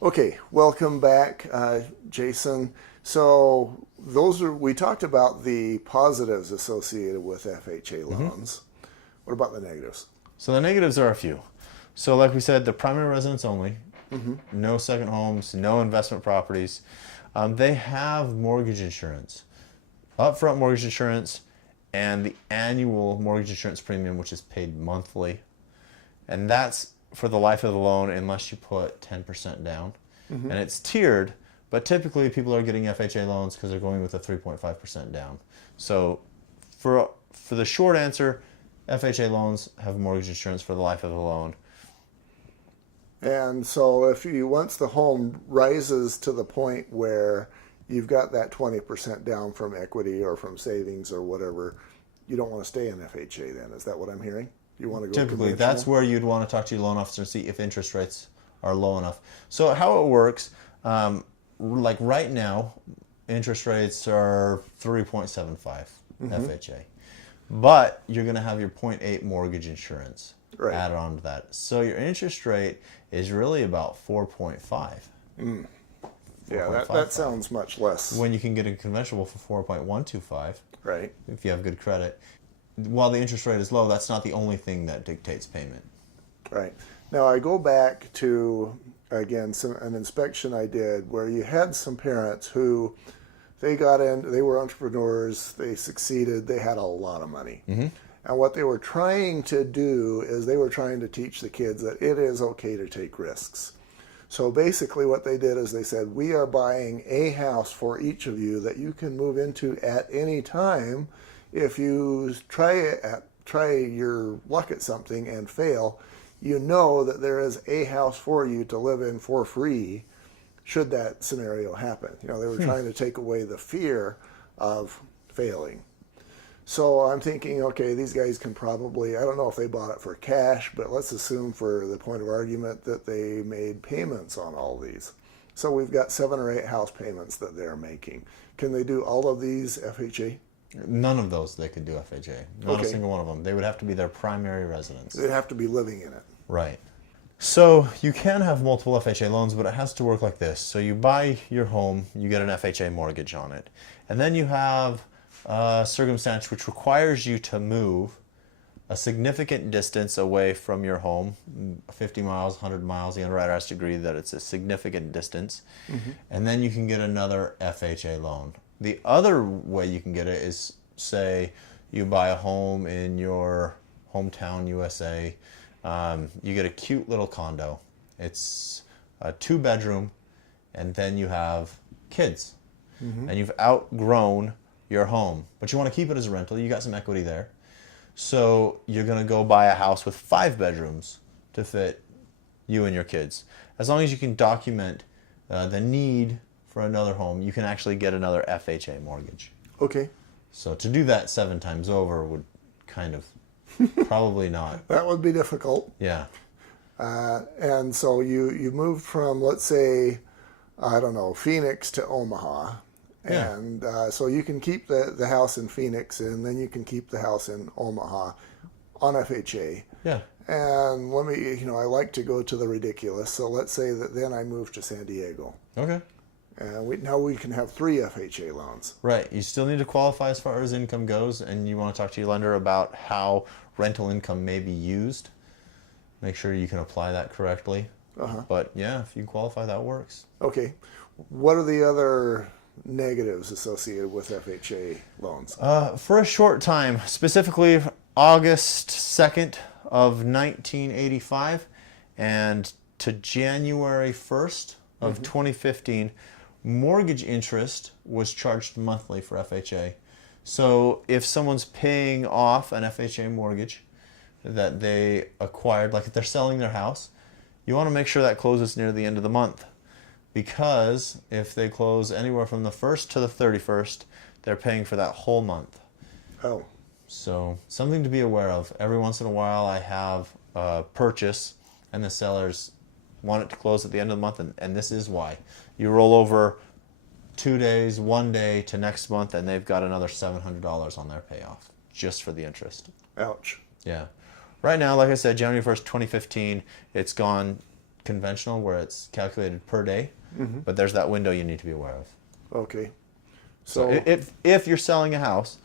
Okay, welcome back, Jason. So we talked about the positives associated with FHA hmm loans. What about the negatives? So the negatives are a few. So like we said, the primary residence only, Hmm. no second homes, no investment properties. They have mortgage insurance, upfront mortgage insurance, and the annual mortgage insurance premium, which is paid monthly. And that's for the life of the loan unless you put 10% down. Hmm. And it's tiered, but typically people are getting FHA loans because they're going with a 3.5% down. So for the short answer, FHA loans have mortgage insurance for the life of the loan. And so once the home rises to the point where you've got that 20% down from equity or from savings or whatever, you don't want to stay in FHA then. Is that what I'm hearing? You want to go Typically, that's conventional? where you'd want to talk to your loan officer and see if interest rates are low enough. So how it works, like right now, interest rates are 3.75 Hmm. FHA. But you're going to have your point 0.8 mortgage insurance Right. added on to that. So your interest rate is really about 4.5, Mm. Yeah, that 4.55. sounds much less. When you can get a conventional for 4.125 Right. if you have good credit. While the interest rate is low, that's not the only thing that dictates payment. Right. Now I go back to again an inspection I did where you had some parents who they were entrepreneurs, they succeeded, they had a lot of money. hmm And what they were trying to do is they were trying to teach the kids that it is okay to take risks. So basically what they did is they said, we are buying a house for each of you that you can move into at any time. If you try your luck at something and fail, you know that there is a house for you to live in for free should that scenario happen. They were trying to take away the fear of failing. So I'm thinking, okay, these guys can probably, I don't know if they bought it for cash, but let's assume for the point of argument that they made payments on all these. So we've got 7 or 8 house payments that they're making. Can they do all of these FHA? None of those they could do FHA. Not a Okay. single one of them. They would have to be their primary residence. They'd have to be living in it. Right. So you can have multiple FHA loans, but it has to work like this. So you buy your home, you get an FHA mortgage on it. And then you have a circumstance which requires you to move a significant distance away from your home, 50 miles, 100 miles. The underwriter has to agree that it's a significant distance. Hmm. And then you can get another FHA loan. The other way you can get it is, say, you buy a home in your hometown, USA. You get a cute little condo. It's a 2 bedroom, and then you have kids. Hmm. And you've outgrown your home, but you want to keep it as a rental. You got some equity there. So you're going to go buy a house with 5 bedrooms to fit you and your kids. As long as you can document the need for another home, you can actually get another FHA mortgage. Okay. So to do that 7 times over would kind of probably not. That would be difficult. Yeah. And so you moved from, let's say, I don't know, Phoenix to Omaha. Yeah. And so you can keep the house in Phoenix, and then you can keep the house in Omaha on FHA. Yeah. And I like to go to the ridiculous. So let's say that then I move to San Diego. Okay. And now we can have 3 FHA loans. Right. You still need to qualify as far as income goes, and you want to talk to your lender about how rental income may be used. Make sure you can apply that correctly. Uh-huh. But yeah, if you qualify, that works. Okay. What are the other negatives associated with FHA loans? For a short time, specifically August 2nd of 1985 and to January 1st of 2015, mortgage interest was charged monthly for FHA. So if someone's paying off an FHA mortgage that they acquired, like if they're selling their house, you want to make sure that closes near the end of the month. Because if they close anywhere from the 1st to the 31st, they're paying for that whole month. Oh, So something to be aware of. Every once in a while I have a purchase and the sellers want it to close at the end of the month, and this is why. You roll over 2 days, 1 day to next month, and they've got another $700 on their payoff just for the interest. ouch. Yeah. Right now, like I said, January 1st, 2015, it's gone conventional where it's calculated per day, but there's that window you need to be aware of. Okay. So if you're selling a house,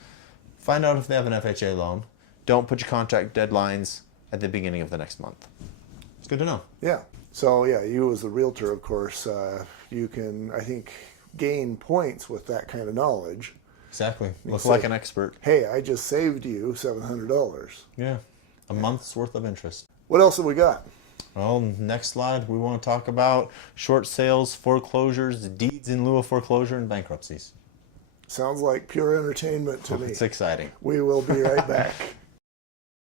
find out if they have an FHA loan. Don't put your contract deadlines at the beginning of the next month. It's good to know. Yeah. So yeah, you as the realtor, of course, you can, I think, gain points with that kind of knowledge. Exactly. Look say- like an expert. Hey, I just saved you $700. Yeah. A month's worth of interest. What else have we got? Well, next slide, we want to talk about short sales, foreclosures, deeds in lieu of foreclosure, and bankruptcies. Sounds like pure entertainment to me. It's exciting. We will be right back.